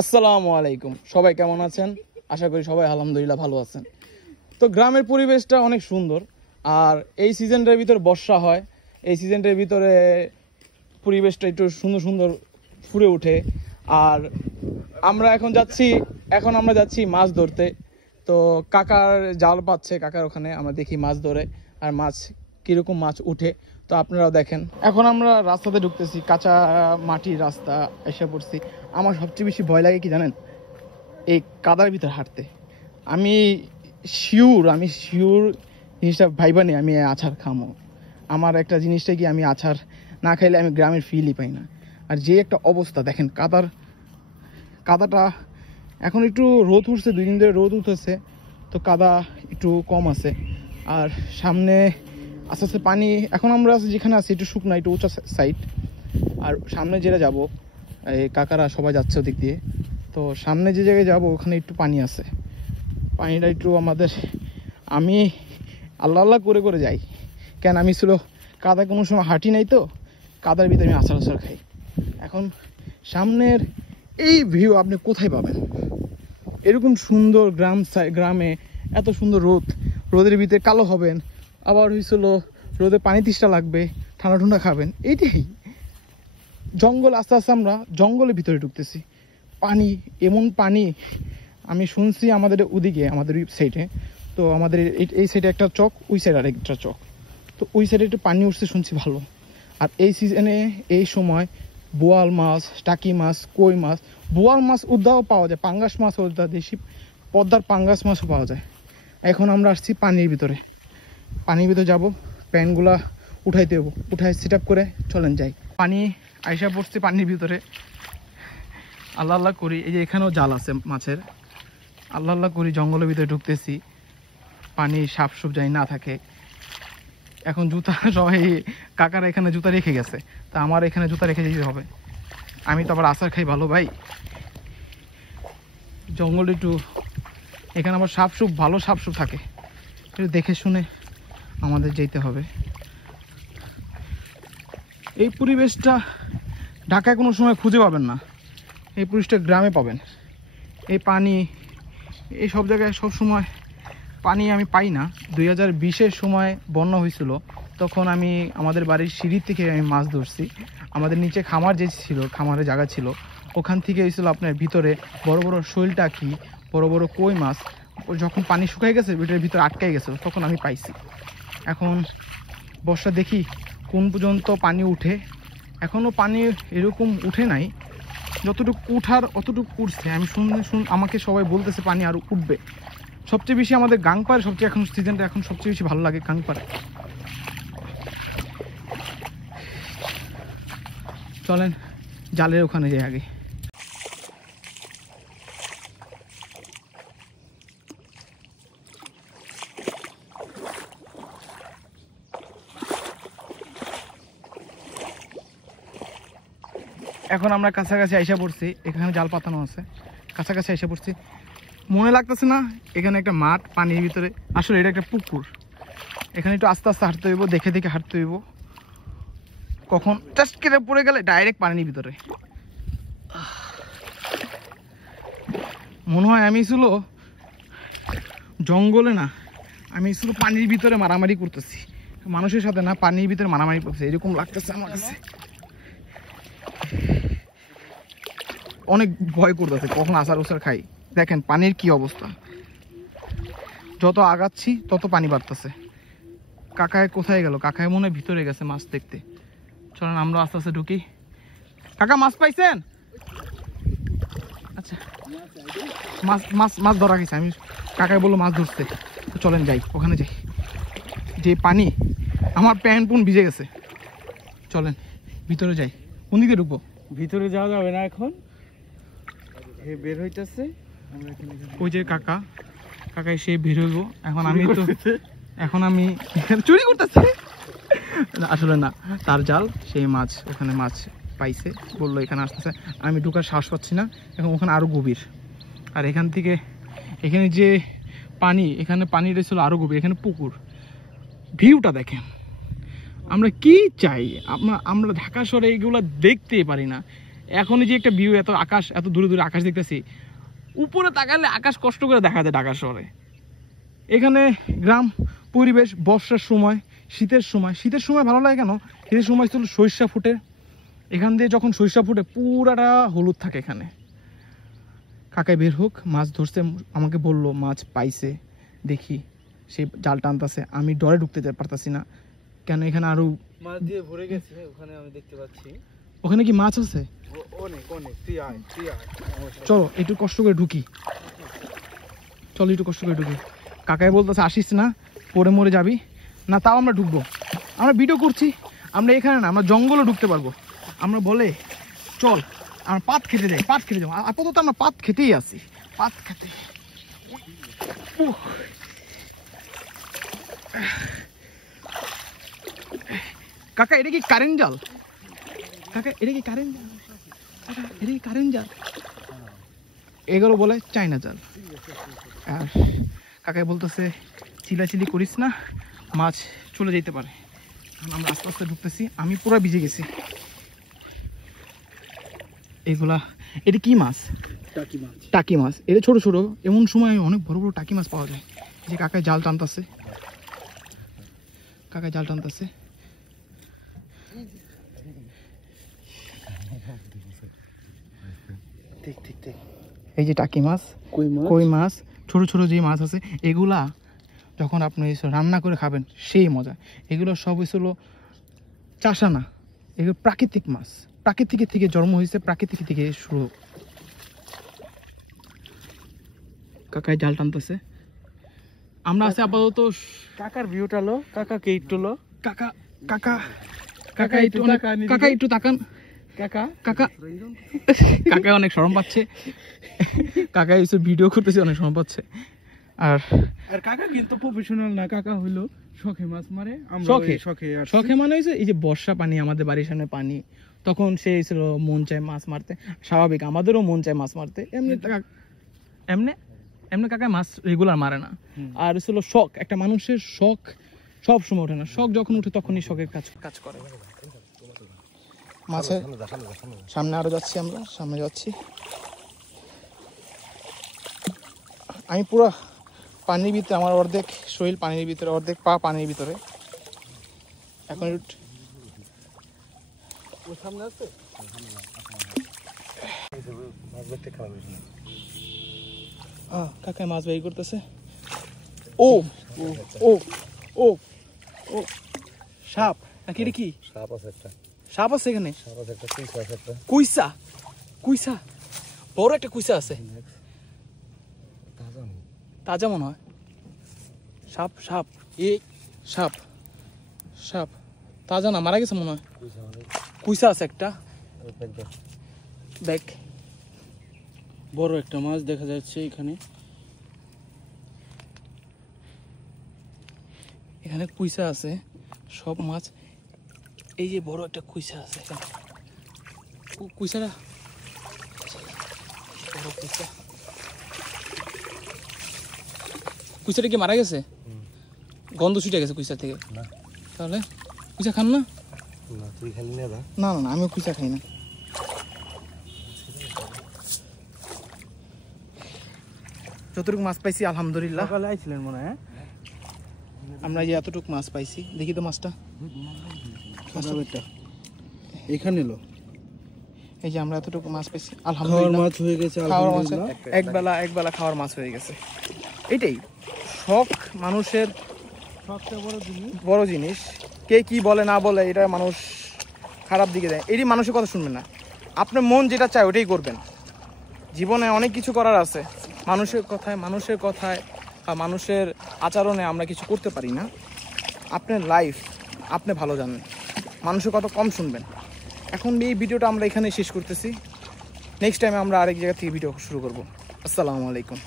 আসসালামু আলাইকুম, সবাই কেমন আছেন? আশা করি সবাই আলহামদুলিল্লাহ ভালো আছেন। তো গ্রামের পরিবেশটা অনেক সুন্দর, আর এই সিজনটার ভিতরে বর্ষা হয়, এই সিজনটার ভিতরে পরিবেশটা একটু সুন্দর সুন্দর ফুটে ওঠে। আর আমরা যাচ্ছি মাছ ধরতে। তো কাকার জাল পাচ্ছে, কাকার ওখানে আমরা দেখি মাছ ধরে, আর মাছ কিরকম মাছ উঠে তো আপনারাও দেখেন। এখন আমরা রাস্তাতে ঢুকতেছি, কাঁচা মাটির রাস্তা এসে পড়ছি। আমার সবচেয়ে বেশি ভয় লাগে কি জানেন? এই কাদার ভিতর হাঁটতে। আমি শিওর জিনিসটা ভাইবা নেই আমি আছাড় খামো। আমার একটা জিনিসটা কি, আমি আছাড় না খাইলে আমি গ্রামের ফিলই পাই না। আর যে একটা অবস্থা দেখেন কাদাটা, এখন একটু রোদ উঠছে, 2 দিন ধরে রোদ উঠেছে, তো কাদা একটু কম আছে। আর সামনে আস্তে আস্তে পানি, এখন আমরা যেখানে আছি একটু শুকনো, একটু উঁচা সাইড। আর সামনে যেটা যাব, এই কাকারা সবাই যাচ্ছে ওদিক দিয়ে, তো সামনে যে জায়গায় যাব ওখানে একটু পানি আছে। পানিটা একটু আমি আল্লাহ আল্লাহ করে করে যাই, কেন আমি কাদায় কোনো সময় হাঁটি নাই, তো কাদার ভিতরে আমি আছাড় খাই। এখন সামনের এই ভিউ আপনি কোথায় পাবেন? এরকম সুন্দর গ্রামে এত সুন্দর রোদের ভিতরে কালো হবেন, আবার রোদে পানি তৃষ্ণা লাগবে, ঠান্ডা ঠান্ডা খাবেন, এইটাই জঙ্গল। আস্তে আস্তে আমরা জঙ্গলের ভিতরে ঢুকতেছি। পানি, এমন পানি, আমি শুনছি আমাদের ওদিকে, আমাদের ওই সাইডে, তো আমাদের এই সাইডে একটা চক, ওই সাইডে আরেকটা চক, তো ওই সাইডে একটু পানি উঠছে শুনছি ভালো। আর এই সিজনে এই সময় বোয়াল মাছ, টাকি মাছ, কই মাছ, বোয়াল মাছ উদ্দাও পাওয়া যায়, পাঙ্গাস মাছ উদ্দা, দেশি পদ্মার পাঙ্গাস মাছও পাওয়া যায়। এখন আমরা আসছি পানির ভিতরে যাবো, প্যানগুলা উঠাই সেট আপ করে চলেন যাই। পানি আইসা পড়ছি পানির ভিতরে, আল্লাহ আল্লাহ করি। এই যে এখানেও জাল আছে মাছের, আল্লাহ আল্লাহ করি জঙ্গলের ভিতরে ঢুকতেছি, পানি সাপ সুপ যাই না থাকে। এখন জুতা সবাই, কাকারা এখানে জুতা রেখে গেছে, তা আমার এখানে জুতা রেখে যেতে হবে। আমি তো আবার আচার খাই ভালো ভাই, জঙ্গলে একটু, এখানে আবার ভালো সাপ সুপ থাকে, একটু দেখে শুনে আমাদের যেতে হবে। এই পরিবেশটা ঢাকায় কোনো সময় খুঁজে পাবেন না, এই পরিবেশটা গ্রামে পাবেন। এই পানি, এই সব জায়গায় সব সময় পানি আমি পাই না। 2020-এর সময় বন্যা হয়েছিল, তখন আমি আমাদের বাড়ির সিঁড়ি থেকে আমি মাছ ধরছি। আমাদের নিচে খামার যে ছিল, খামারের জায়গা ছিল, ওখান থেকে হয়েছিল আপনার ভিতরে বড় বড় শৈল টাকি, বড় বড় কই মাছ। যখন পানি শুকাই গেছে, ভিতরে আটকাই গেছে, তখন আমি পাইছি। এখন বর্ষা দেখি কোন পর্যন্ত পানি উঠে। এখনও পানি এরকম উঠে নাই, যতটুকু উঠার অতটুকু উঠছে। আমি আমাকে সবাই বলতেছে পানি আরো উঠবে। সবচেয়ে বেশি আমাদের গাংপাড়ে এখন সিজনটা এখন সবচেয়ে বেশি ভালো লাগে গাংপাড়ে। চলেন জালের ওখানে যাই আগে। এখন আমরা কাছাকাছি আইসা পড়ছি, এখানে জাল পাতানো আছে, কাছাকাছি আইসা পড়ছি। মনে লাগতেছে না এখানে একটা মাঠ পানির ভিতরে, আসলে এটা একটা পুকুর। এখানে একটু আস্তে আস্তে হাঁটতে হইব, দেখে দেখে হাঁটতে হইব, কখন টাস্ট কেটে পড়ে গেলে ডাইরেক্ট পানির ভিতরে। মনে হয় আমি জঙ্গলে না, আমি পানির ভিতরে মারামারি করতেছি, মানুষের সাথে না, পানির ভিতরে মারামারি করতেছি, এরকম লাগতেছে আমার কাছে। অনেক ভয় করতেছে কখন আচার উচার খাই। দেখেন পানির কি অবস্থা, যত আগাচ্ছি তত পানি বাড়তেছে। কাকায় কোথায় গেল? কাকায় মনে হয় ভিতরে গেছে মাছ দেখতে। চলেন আমরা আস্তে আস্তে ঢুকি। কাকা মাছ পাইছেন? আচ্ছা, মাছ ধরা গেছে, আমি কাকায় বললো মাছ ধরতে, তো চলেন যাই ওখানে যাই। যে পানি, আমার প্যান্ট পুন ভিজে গেছে। চলেন ভিতরে যাই। কোন দিকে ঢুকবো? ভিতরে যাওয়া যাবে না, এখন বের হইতেছে। ওই যে কাকা এসে বের হইব। এখন আমি চুরি করতেছি, আসলে না, তার জাল, সেই মাছ, ওখানে মাছ পাইছে, বললো এখানে আসতেছে। আমি ঢুকার সাহস পাচ্ছি না, এখন ওখানে আরো গভীর। আর এখানে যে পানি, এখানে পানিটা ছিল আরো গভীর, এখানে পুকুর। ভিউটা দেখেন, আমরা কি চাই? আমরা ঢাকা শহরে এইগুলো দেখতেই পারি না। এখন যে একটা ভিউ, এত আকাশ, এত দূরে দূরে আকাশ দেখতেছি, উপরে তাকালে আকাশ কষ্ট করে দেখা যায় ঢাকা শহরে। এখানে গ্রাম পরিবেশ, বর্ষার সময়, শীতের সময় ভালো লাগে কেন, শীতের সময় ছিল সরিষা ফুটে, এখান দিয়ে যখন সরিষা ফুটে পুরাটা হলুদ থাকে এখানে। কাকাই বের হোক, মাছ ধরছে, আমাকে বললো মাছ পাইছে, দেখি সে জাল টানতেছে। আমি ডরে ঢুকতে পারতাছি না, কেন এখানে আরো মাছ দিয়ে ভরে গেছে, ওখানে আমি দেখতে পাচ্ছি। ওখানে কি মাছ আছে? অনেক অনেক, তুই আয়। চলো একটু কষ্ট করে ঢুকি, চলো একটু কষ্ট করে ঢুকি। কাকাই বলতেছে আসিস না, পরে মরে যাবি না। তাও আমরা ঢুকবো, আমরা ভিডিও করছি, আমরা এখানে না, আমরা জঙ্গলে ঢুকতে পারবো। আমরা বলে চল আমরা পাত খেতে যাই, পাত খেতে যাবো। আপাতত আমরা পাত খেতেই আছি, পাত খেতে। উহ। কাকা এটা কি কারেন্ট জাল? কাকা এটা কি কারেন্ট জাল? কাকা এটা কি কারেন্ট জাল? এগুলো বলে চায়না জাল। আর কাকাই বলতেছে চিলাচিলি করিস না, মাছ চলে যেতে পারে। আমরা আস্তে আস্তে ঢুকতেছি, আমি পুরো ভিজে গেছি। এগুলা, এটা কি মাছ? টাকি মাছ। টাকি মাছ। এটা ছোট ছোট, এমন সময় অনেক বড় বড় টাকি মাছ পাওয়া যায়। এই যে কাকাই জাল টানতেছে, কাকাই জাল টানতেছে। ঠিক ঠিক ঠিক। এই যে টাকি মাছ, কই মাছ, ছোট ছোট যে মাছ আছে, এগুলা যখন আপনি রান্না করে খাবেন সেই মজা। এগুলো সব হয়েছিল চাষা না, এগুলো প্রাকৃতিক মাছ, প্রাকৃতিক থেকে জন্ম হয়েছে, প্রাকৃতিক থেকে শুরু। কাকাই জাল টানতেছে, আমরা আছি আপাতত। কাকার ভিউটা লো, কাকাকে একটু লো। কাকা কাকা কাকা একটু, কাকা একটু তাকান। কাকা কাকা কাকা অনেক শরম পাচ্ছে, কাকা এইসব ভিডিও করতেছে, অনেক শরম পাচ্ছে। আর আর কাকা কিন্তু প্রফেশনাল না, কাকা হইলো শখে মাছ মারে। আমরা শখে, শখে শখে মানে হয়েছে এই যে বর্ষা পানি, আমাদের বাড়ির সামনে পানি, তখন সে ছিল মন চায় মাছ মারতে। স্বাভাবিক, আমাদেরও মন চায় মাছ মারতে। এমনি এমনি এমনি কাকা মাছ রেগুলার মারে না। আর ছিল শখ, একটা মানুষের শখ সব সময় ওঠে না, শখ যখন উঠে তখনই শখের কাজ করে। মাছের সামনে আরো যাচ্ছি, আমরা সামনে যাচ্ছি। আমি পুরো পানির ভিতরে, আমার অর্ধেক শরীর পানির ভিতরে, অর্ধেক পা পানির ভিতরে। এখন সামনে আছে কাকায় মাছ বের করতেছে। ও ও ও ও সাপ নাকি? এটা কি সাপ আছে? একটা সাপ আছে এখানে, সাপ আছে, একটা কুইসা আছে, একটা কুইসা, কুইসা বড় একটা কুইসা আছে, তাজা মনে হয়। সাপ সাপ এই সাপ সাপ তাজা না, মারা গেছে মনে হয়। কুইসা আছে একটা, ব্যাগ। বড় একটা মাছ দেখা যাচ্ছে এখানে। এখানে কুইসা আছে, সব মাছ। এই যে বড় একটা কুইসা আছে এখানে, কুইসাটা বড় কুইসা। কুইসাটা কি মারা গেছে? গন্ধ ছুটে গেছে কুইসা থেকে। তাহলে কুইসা খান না? তুই খালি না? না না, আমিও কুইসা খাই না। যতটুকু মাছ পাইছি আলহামদুলিল্লাহ। সকালে আইছিলেন মনে হয়? আমরা যে এতটুকু মাছ পাইছি, দেখি তো মাছটা। এখানে এলো, এই যে আমরা এতটুকু মাছ পাইছি আলহামদুলিল্লাহ। মাছ হয়ে গেছে, খাওয়ার মাছ, একবেলা খাওয়ার মাছ হয়ে গেছে। এটাই শখ মানুষের, সবচেয়ে বড় জিনিস। কে কি বলে না বলে, এটা মানুষ খারাপ দিকে দেয়, এটি মানুষের কথা শুনবেন না। আপনার মন যেটা চায় ওটাই করবেন। জীবনে অনেক কিছু করার আছে, মানুষের কথায় বা মানুষের আচরণে আমরা কিছু করতে পারি না। আপনার লাইফ আপনি ভালো জানেন, মানুষের কথা কম শুনবেন। এখন এই ভিডিওটা আমরা এখানে শেষ করতেছি। নেক্সট টাইমে আমরা আরেক জায়গা থেকে ভিডিও শুরু করব। আসসালামু আলাইকুম।